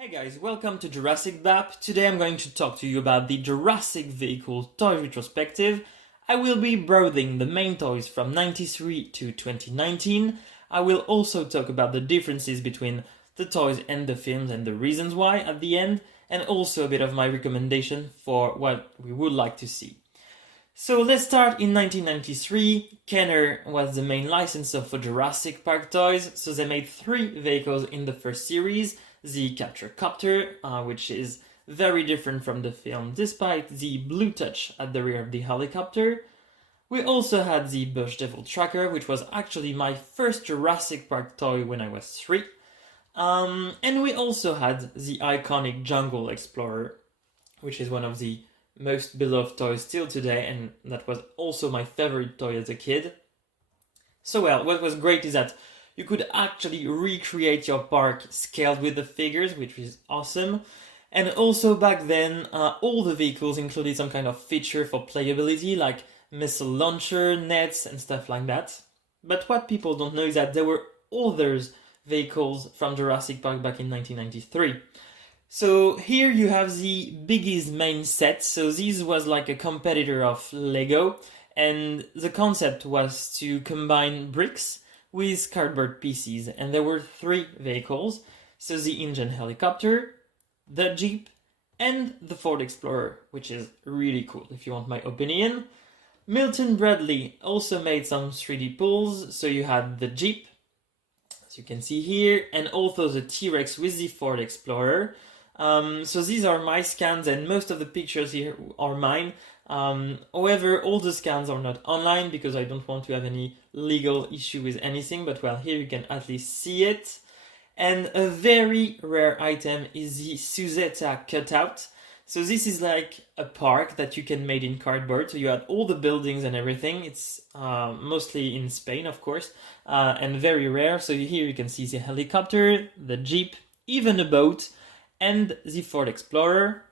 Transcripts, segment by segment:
Hey guys, welcome to Jurassic BAP. Today I'm going to talk to you about the Jurassic Vehicle Toy Retrospective. I will be browsing the main toys from 93 to 2019. I will also talk about the differences between the toys and the films and the reasons why at the end, and also a bit of my recommendation for what we would like to see. So let's start in 1993. Kenner was the main licensor for Jurassic Park toys, so they made 3 vehicles in the first series. The Capture Copter, which is very different from the film despite the blue touch at the rear of the helicopter. We also had the Bush Devil Tracker, which was actually my first Jurassic Park toy when I was 3. And we also had the iconic Jungle Explorer, which is one of the most beloved toys still today, and that was also my favorite toy as a kid. So what was great is that you could actually recreate your park scaled with the figures, which is awesome. And also back then, all the vehicles included some kind of feature for playability, like missile launcher, nets, and stuff like that. But what people don't know is that there were other vehicles from Jurassic Park back in 1993. So here you have the Biggie's main set. So this was like a competitor of Lego, and the concept was to combine bricks with cardboard pieces, and there were 3 vehicles, so the engine helicopter, the Jeep, and the Ford Explorer, which is really cool if you want my opinion. Milton Bradley also made some 3D pulls, so you had the Jeep, as you can see here, and also the T-Rex with the Ford Explorer. So these are my scans, and most of the pictures here are mine. However, all the scans are not online because I don't want to have any legal issue with anything, but well, here you can at least see it. And a very rare item is the Suzetta cutout. So this is like a park that you can make in cardboard. So you had all the buildings and everything. It's mostly in Spain, of course, and very rare. So here you can see the helicopter, the Jeep, even a boat, and the Ford Explorer.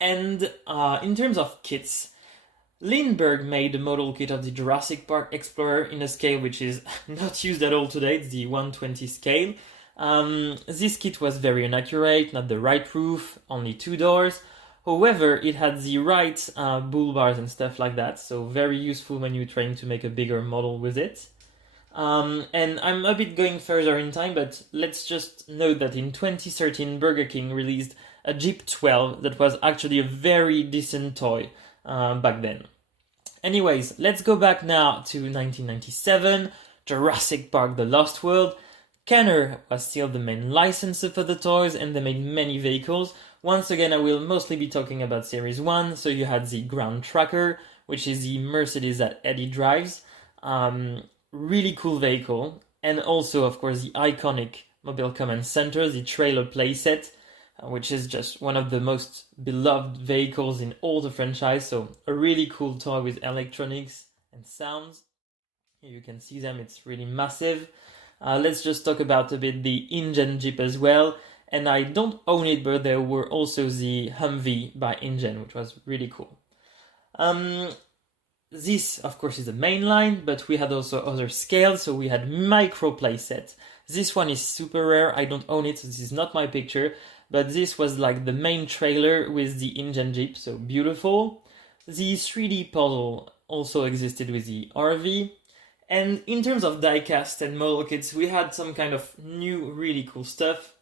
And in terms of kits, Lindbergh made a model kit of the Jurassic Park Explorer in a scale which is not used at all today. It's the 1/20 scale. This kit was very inaccurate, not the right roof, only 2 doors. However, it had the right bull bars and stuff like that, so very useful when you're trying to make a bigger model with it. And I'm a bit going further in time, but let's just note that in 2013 Burger King released a Jeep 12 that was actually a very decent toy back then. Anyways, let's go back now to 1997, Jurassic Park The Lost World. Kenner was still the main licensor for the toys, and they made many vehicles. Once again, I will mostly be talking about Series 1, so you had the Ground Tracker, which is the Mercedes that Eddie drives. Really cool vehicle. And also, of course, the iconic Mobile Command Center, the trailer playset, which is just one of the most beloved vehicles in all the franchise. So a really cool toy with electronics and sounds. Here you can see them, it's really massive. Let's just talk about a bit the InGen Jeep as well. And I don't own it, but there were also the Humvee by InGen, which was really cool. This, of course, is the main line, but we had also other scales. So we had micro playset. This one is super rare. I don't own it, so this is not my picture. But this was like the main trailer with the InGen Jeep, so beautiful. The 3D puzzle also existed with the RV. And in terms of diecast and model kits, we had some kind of new, really cool stuff.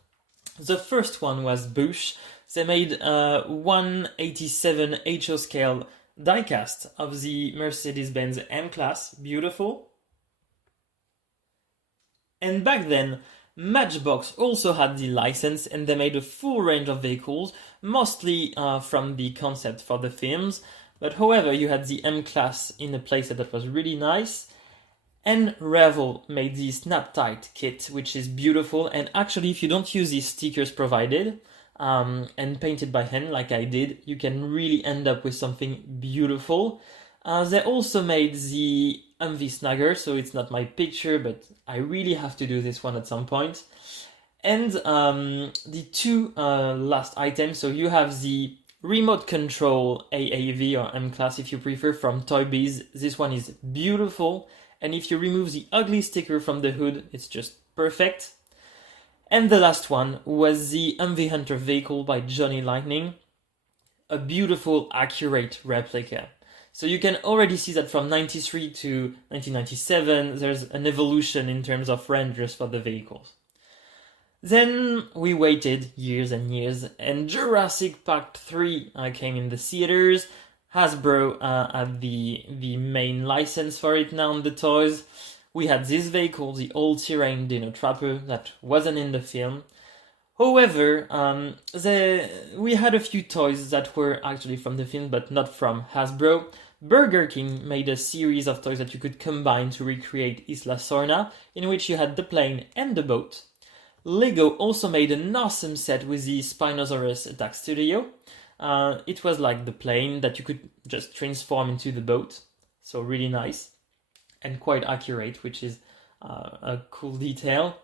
The first one was Bush. They made a 1/87 HO scale diecast of the Mercedes-Benz M-Class, beautiful. And back then, Matchbox also had the license, and they made a full range of vehicles, mostly from the concept for the films. But however, you had the M-Class in a playset that was really nice. And Revel made the Snap Tight kit, which is beautiful. And actually, if you don't use the stickers provided and paint it by hand like I did, you can really end up with something beautiful. They also made the Humvee Snagger, so it's not my picture, but I really have to do this one at some point. And the 2 last items, so you have the remote control AAV or M-Class if you prefer from Toy Biz. This one is beautiful, and if you remove the ugly sticker from the hood, it's just perfect. And the last one was the MV Hunter vehicle by Johnny Lightning, a beautiful, accurate replica. So you can already see that from 93 to 1997, there's an evolution in terms of renders for the vehicles. Then we waited years and years, and Jurassic Park 3 came in the theaters. Hasbro had the main license for it now on the toys. We had this vehicle, the all-terrain Dino Trapper, that wasn't in the film. However, we had a few toys that were actually from the film, but not from Hasbro. Burger King made a series of toys that you could combine to recreate Isla Sorna, in which you had the plane and the boat. Lego also made an awesome set with the Spinosaurus Attack Studio. It was like the plane that you could just transform into the boat, so really nice and quite accurate, which is a cool detail.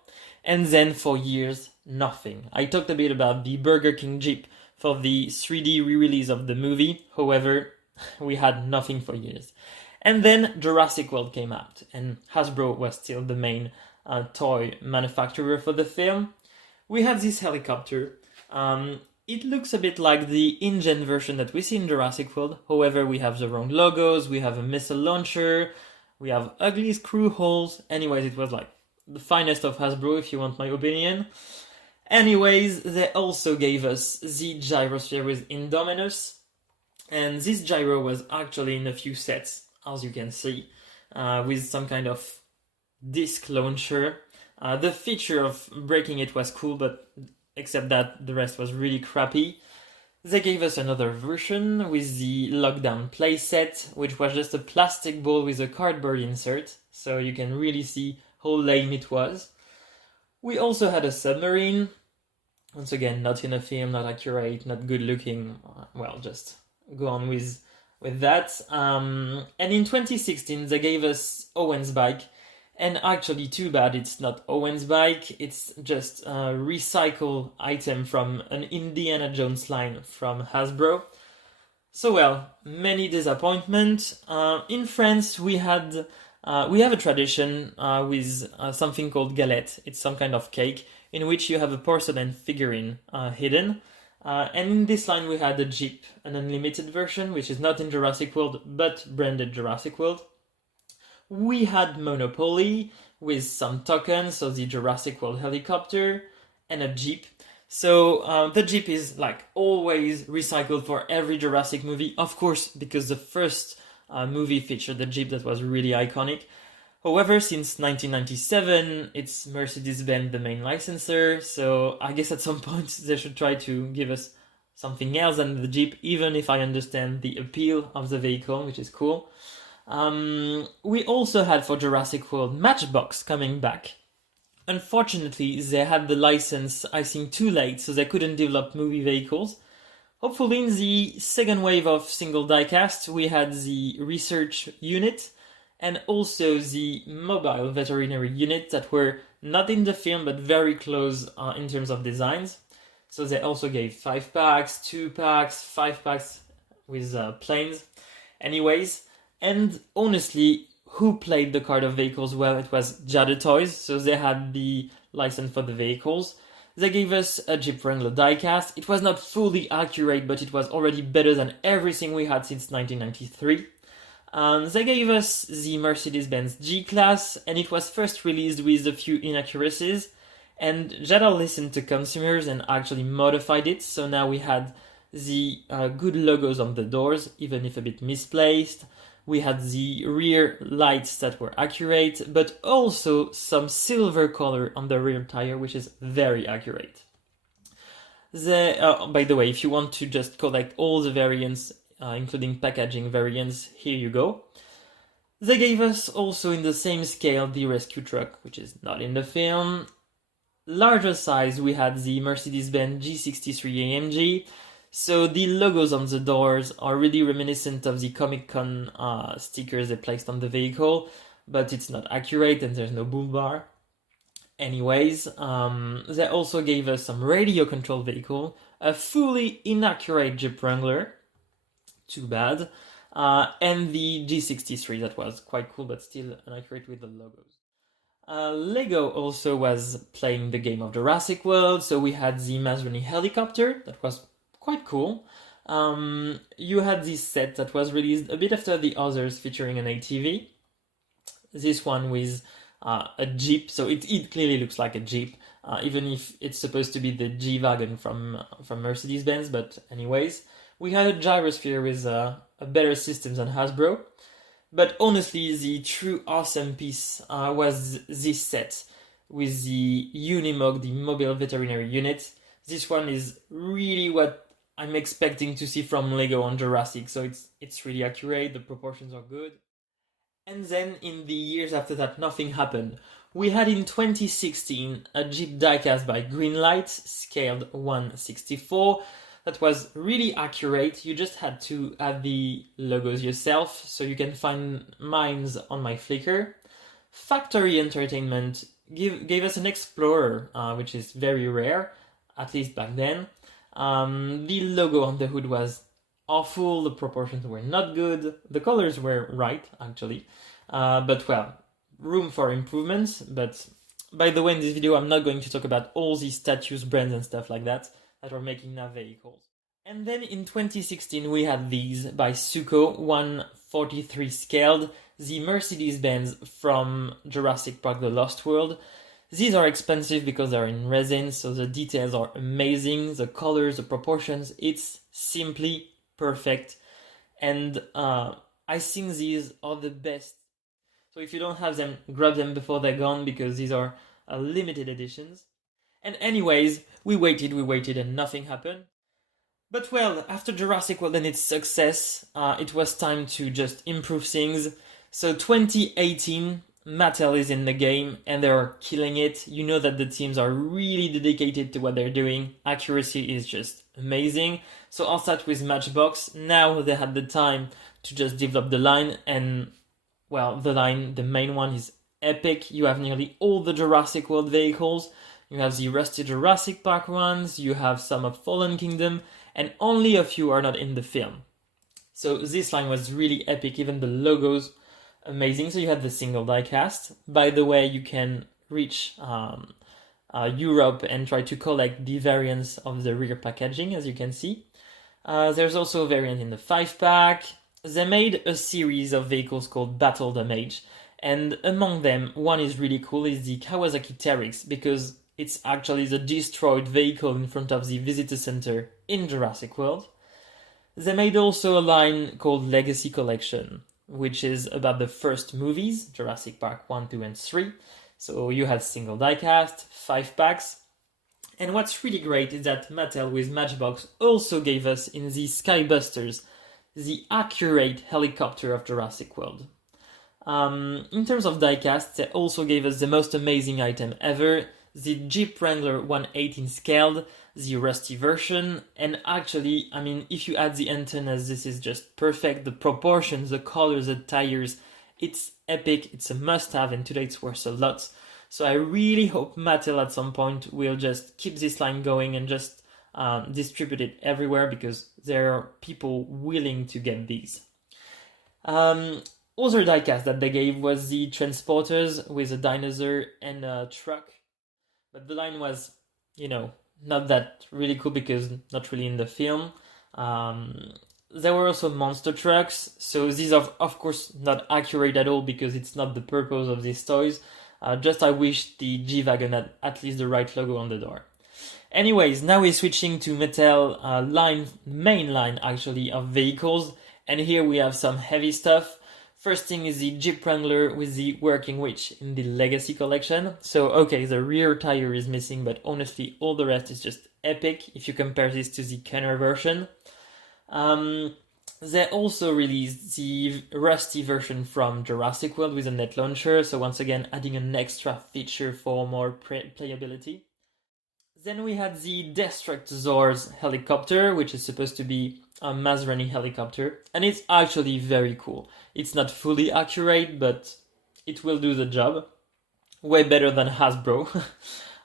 And then for years, nothing. I talked a bit about the Burger King Jeep for the 3D re-release of the movie. However, we had nothing for years. And then Jurassic World came out, and Hasbro was still the main toy manufacturer for the film. We have this helicopter. It looks a bit like the InGen version that we see in Jurassic World. However, we have the wrong logos, we have a missile launcher, we have ugly screw holes. Anyways, it was like the finest of Hasbro, if you want my opinion. Anyways, they also gave us the gyrosphere with Indominus. And this gyro was actually in a few sets, as you can see, with some kind of disc launcher. The feature of breaking it was cool, but except that the rest was really crappy. They gave us another version with the Lockdown playset, which was just a plastic ball with a cardboard insert, so you can really see how lame it was. We also had a submarine. Once again, not in a film, not accurate, not good looking. Well, just go on with that. And in 2016, they gave us Owen's bike. And actually, too bad it's not Owen's bike. It's just a recycled item from an Indiana Jones line from Hasbro. So well, many disappointment. In France, we have a tradition with something called galette. It's some kind of cake in which you have a porcelain figurine hidden. And in this line, we had a Jeep, an unlimited version, which is not in Jurassic World, but branded Jurassic World. We had Monopoly with some tokens, so the Jurassic World helicopter, and a Jeep. So the Jeep is like always recycled for every Jurassic movie, of course, because the first movie featured the Jeep that was really iconic. However, since 1997, it's Mercedes-Benz the main licensor, so I guess at some point they should try to give us something else than the Jeep, even if I understand the appeal of the vehicle, which is cool. We also had for Jurassic World Matchbox coming back. Unfortunately, they had the license, I think, too late, so they couldn't develop movie vehicles. Hopefully, in the second wave of single diecast, we had the research unit and also the mobile veterinary unit that were not in the film but very close in terms of designs. So they also gave 5 packs, 2 packs, 5 packs with planes. Anyways, and honestly, who played the card of vehicles well? It was Jada Toys, so they had the license for the vehicles. They gave us a Jeep Wrangler diecast. It was not fully accurate, but it was already better than everything we had since 1993. They gave us the Mercedes-Benz G-Class, and it was first released with a few inaccuracies. And Jada listened to consumers and actually modified it, so now we had the good logos on the doors, even if a bit misplaced. We had the rear lights that were accurate, but also some silver color on the rear tire, which is very accurate. By the way, if you want to just collect all the variants, including packaging variants, here you go. They gave us also in the same scale the rescue truck, which is not in the film. Larger size, we had the Mercedes-Benz G63 AMG. So the logos on the doors are really reminiscent of the Comic-Con stickers they placed on the vehicle, but it's not accurate and there's no bull bar. Anyways, they also gave us some radio control vehicle, a fully inaccurate Jeep Wrangler, too bad, and the G63 that was quite cool but still inaccurate with the logos. Lego also was playing the game of Jurassic World, so we had the Masrani helicopter, that was quite cool. You had this set that was released a bit after the others, featuring an ATV. This one with a Jeep, so it clearly looks like a Jeep, even if it's supposed to be the G-Wagon from Mercedes-Benz, but anyways. We had a gyrosphere with a better system than Hasbro. But honestly, the true awesome piece was this set with the Unimog, the mobile veterinary unit. This one is really what I'm expecting to see from Lego on Jurassic, so it's really accurate, the proportions are good. And then in the years after that, nothing happened. We had in 2016 a Jeep diecast by Greenlight, scaled 1/64, that was really accurate. You just had to add the logos yourself, so you can find mines on my Flickr. Factory Entertainment gave us an Explorer, which is very rare, at least back then. The logo on the hood was awful, the proportions were not good, the colors were right, actually. But well, room for improvements. But by the way, in this video, I'm not going to talk about all these statues, brands and stuff like that are making now vehicles. And then in 2016 we had these by Suco, 1/43 scaled, the Mercedes-Benz from Jurassic Park The Lost World. These are expensive because they're in resin, so the details are amazing, the colors, the proportions, it's simply perfect. And I think these are the best. So if you don't have them, grab them before they're gone, because these are limited editions. And anyways, we waited and nothing happened. But well, after Jurassic World and its success, it was time to just improve things. So 2018, Mattel is in the game and they're killing it. You know that the teams are really dedicated to what they're doing. Accuracy is just amazing. So I'll start with Matchbox. Now they had the time to just develop the line, and well, the main one is epic. You have nearly all the Jurassic World vehicles. You have the rusty Jurassic Park ones, you have some of Fallen Kingdom, and only a few are not in the film. So this line was really epic, even the logos, amazing. So you had the single diecast. By the way, you can reach Europe and try to collect the variants of the rear packaging, as you can see. There's also a variant in the 5-pack. They made a series of vehicles called Battle Damage, and among them, one is really cool, is the Kawasaki Teryx, because it's actually the destroyed vehicle in front of the visitor center in Jurassic World. They made also a line called Legacy Collection, which is about the first movies, Jurassic Park 1, 2, and 3. So you have single diecast, 5-packs. And what's really great is that Mattel with Matchbox also gave us in the Skybusters the accurate helicopter of Jurassic World. In terms of diecast, they also gave us the most amazing item ever, the Jeep Wrangler 1/18 scaled, the rusty version, and actually, I mean, if you add the antennas, this is just perfect. The proportions, the colors, the tires, it's epic, it's a must-have, and today it's worth a lot. So I really hope Mattel at some point will just keep this line going and just distribute it everywhere, because there are people willing to get these. Other diecast that they gave was the Transporters with a dinosaur and a truck. But the line was, not that really cool because not really in the film. There were also monster trucks, so these are of course not accurate at all because it's not the purpose of these toys. Just I wish the G-Wagon had at least the right logo on the door. Anyways, now we're switching to Mattel main line actually of vehicles, and here we have some heavy stuff. First thing is the Jeep Wrangler with the working winch in the Legacy Collection. So, okay, the rear tire is missing, but honestly, all the rest is just epic if you compare this to the Kenner version. They also released the rusty version from Jurassic World with a net launcher, so once again, adding an extra feature for more playability. Then we had the Destructors helicopter, which is supposed to be a Masrani helicopter, and it's actually very cool. It's not fully accurate, but it will do the job. Way better than Hasbro.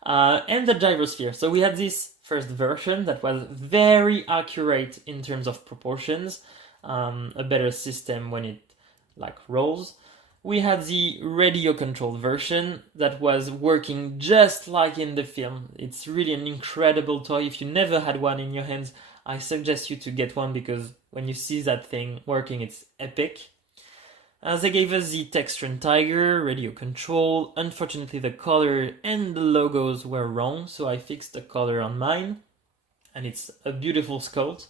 And the gyrosphere. So we had this first version that was very accurate in terms of proportions. A better system when it rolls. We had the radio controlled version that was working just like in the film. It's really an incredible toy. If you never had one in your hands, I suggest you to get one because when you see that thing working, it's epic. They gave us the Textron Tiger, radio control. Unfortunately, the color and the logos were wrong, so I fixed the color on mine, and it's a beautiful sculpt.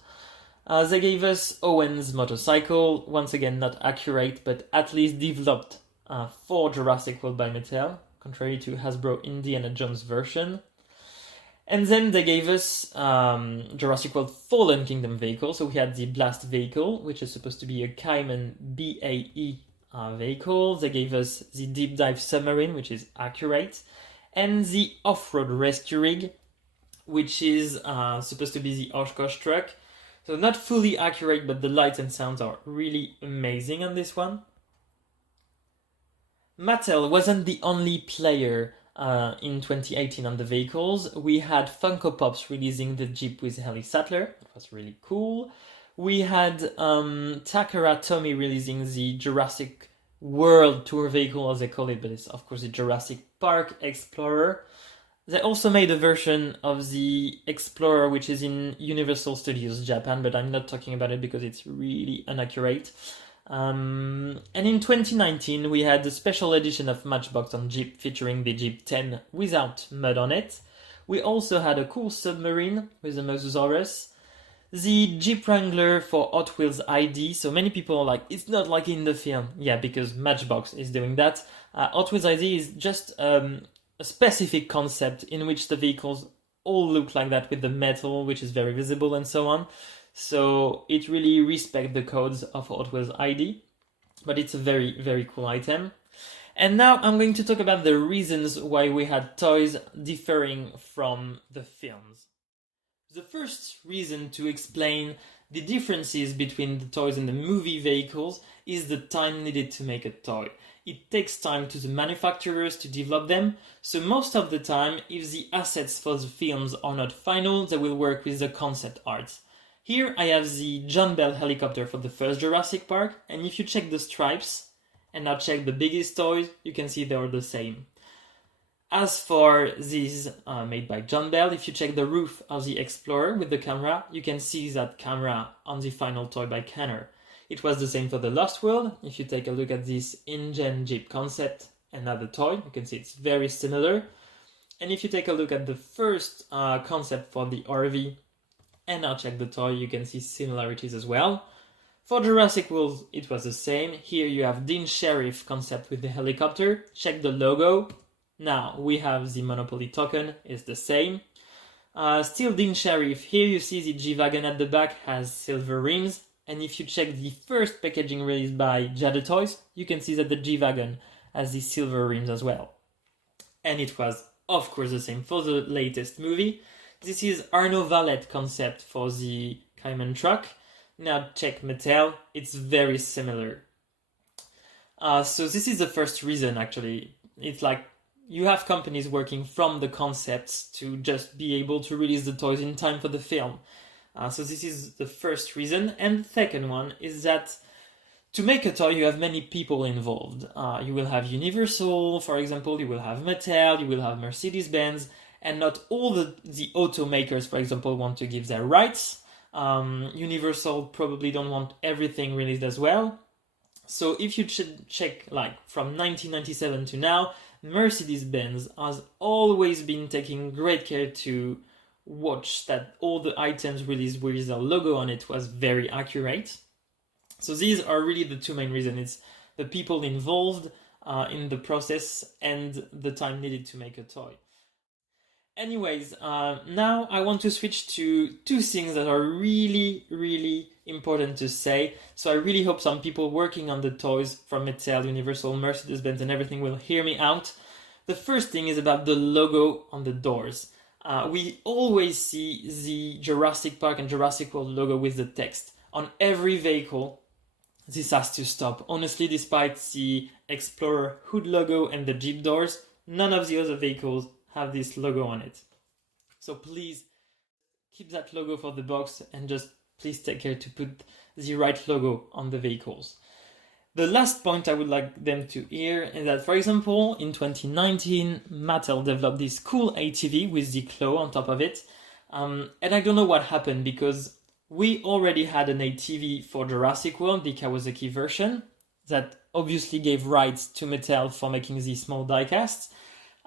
They gave us Owen's motorcycle, once again not accurate, but at least developed for Jurassic World by Mattel, contrary to Hasbro Indiana Jones version. And then they gave us Jurassic World Fallen Kingdom vehicle. So we had the Blast vehicle, which is supposed to be a Cayman BAE vehicle. They gave us the Deep Dive submarine, which is accurate, and the Off-Road Rescue Rig, which is supposed to be the Oshkosh truck. So not fully accurate, but the lights and sounds are really amazing on this one. Mattel wasn't the only player in 2018 on the vehicles. We had Funko Pops releasing the Jeep with Heli Sattler. It was really cool. We had Takara Tomy releasing the Jurassic World Tour vehicle, as they call it, but it's of course the Jurassic Park Explorer. They also made a version of the Explorer, which is in Universal Studios Japan, but I'm not talking about it because it's really inaccurate. And in 2019, we had a special edition of Matchbox on Jeep featuring the Jeep 10 without mud on it. We also had a cool submarine with a Mosasaurus. The Jeep Wrangler for Hot Wheels ID. So many people are like, it's not like in the film. Yeah, because Matchbox is doing that. Hot Wheels ID is just a specific concept in which the vehicles all look like that with the metal, which is very visible and so on. So it really respects the codes of Hot Wheels ID, but it's a very, very cool item. And now I'm going to talk about the reasons why we had toys differing from the films. The first reason to explain the differences between the toys and the movie vehicles is the time needed to make a toy. It takes time to the manufacturers to develop them, so most of the time, if the assets for the films are not final, they will work with the concept art. Here I have the John Bell helicopter for the first Jurassic Park, and if you check the stripes, and now check the biggest toys, you can see they are the same. As for these made by John Bell, if you check the roof of the Explorer with the camera, you can see that camera on the final toy by Kenner. It was the same for the Lost World. If you take a look at this InGen Jeep concept and now the toy, you can see it's very similar. And if you take a look at the first concept for the RV and now check the toy, you can see similarities as well. For Jurassic World, it was the same. Here you have Dean Sheriff concept with the helicopter. Check the logo. Now we have the Monopoly token, it's the same. Still Dean Sheriff. Here you see the G-Wagon at the back has silver rims. And if you check the first packaging released by Jada Toys, you can see that the G-Wagon has the silver rims as well. And it was, of course, the same for the latest movie. This is Arno Valette concept for the Cayman truck. Now check Mattel, it's very similar. So this is the first reason, actually. It's like you have companies working from the concepts to just be able to release the toys in time for the film. So this is the first reason. And the second one is that to make a toy, you have many people involved. You will have Universal, for example, you will have Mattel, you will have Mercedes-Benz, and not all the automakers, for example, want to give their rights. Universal probably don't want everything released as well. So if you check like from 1997 to now, Mercedes-Benz has always been taking great care to watch that all the items released with a logo on it was very accurate. So these are really the two main reasons. It's the people involved in the process and the time needed to make a toy. Anyways, now I want to switch to two things that are really, really important to say. So I really hope some people working on the toys from Mattel, Universal, Mercedes-Benz and everything will hear me out. The first thing is about the logo on the doors. We always see the Jurassic Park and Jurassic World logo with the text. On every vehicle, this has to stop. Honestly, despite the Explorer hood logo and the Jeep doors, none of the other vehicles have this logo on it. So please keep that logo for the box and just please take care to put the right logo on the vehicles. The last point I would like them to hear is that, for example, in 2019, Mattel developed this cool ATV with the claw on top of it. And I don't know what happened because we already had an ATV for Jurassic World, the Kawasaki version, that obviously gave rights to Mattel for making these small diecasts.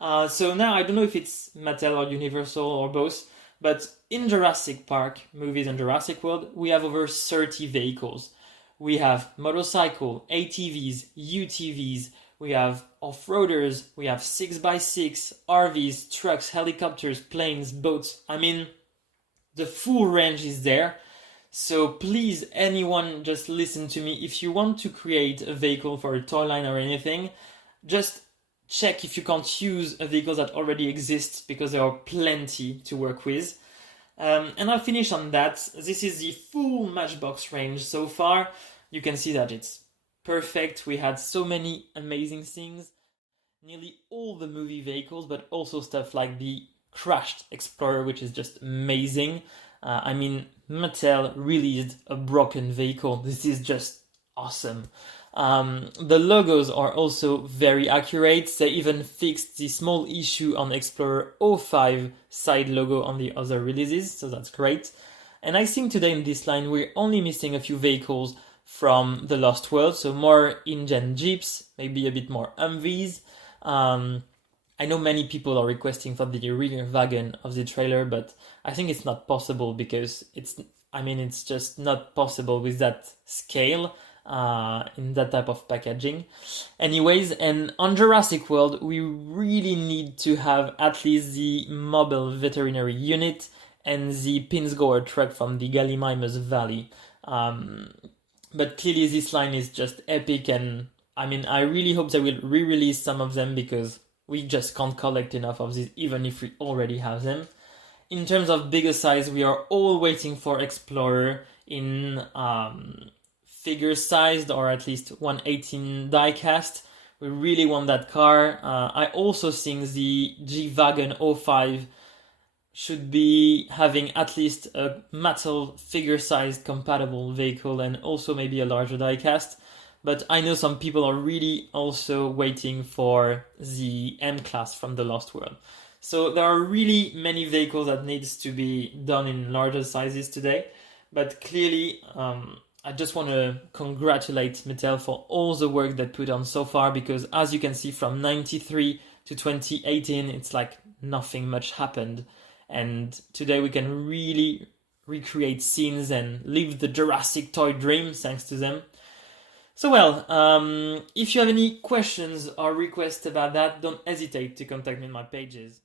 So now I don't know if it's Mattel or Universal or both, but in Jurassic Park movies and Jurassic World, we have over 30 vehicles. We have motorcycle, ATVs, UTVs, we have off-roaders, we have 6x6, RVs, trucks, helicopters, planes, boats. I mean, the full range is there. So please, anyone, just listen to me. If you want to create a vehicle for a toy line or anything, just check if you can't use a vehicle that already exists, because there are plenty to work with. And I'll finish on that. This is the full Matchbox range so far. You can see that it's perfect. We had so many amazing things. Nearly all the movie vehicles, but also stuff like the crashed Explorer, which is just amazing. I mean, Mattel released a broken vehicle. This is just awesome. The logos are also very accurate. They even fixed the small issue on Explorer 05 side logo on the other releases, so that's great. And I think today in this line we're only missing a few vehicles from the Lost World, so more in-gen Jeeps, maybe a bit more Humvees. I know many people are requesting for the rear wagon of the trailer, but I think it's not possible because it's just not possible with that scale in that type of packaging. Anyways, and on Jurassic World, we really need to have at least the mobile veterinary unit and the Pinsgoer truck from the Gallimimus Valley. But clearly this line is just epic, and I mean, I really hope they will re-release some of them because we just can't collect enough of these, even if we already have them. In terms of bigger size, we are all waiting for Explorer in figure sized, or at least 1/18 diecast. We really want that car. I also think the G-Wagon 05 should be having at least a Mattel figure sized compatible vehicle and also maybe a larger diecast. But I know some people are really also waiting for the M-Class from the Lost World. So there are really many vehicles that needs to be done in larger sizes today. But clearly, I just want to congratulate Mattel for all the work they put on so far, because as you can see, from 93 to 2018, it's like nothing much happened. And today we can really recreate scenes and live the Jurassic toy dream thanks to them. So well, if you have any questions or requests about that, don't hesitate to contact me on my pages.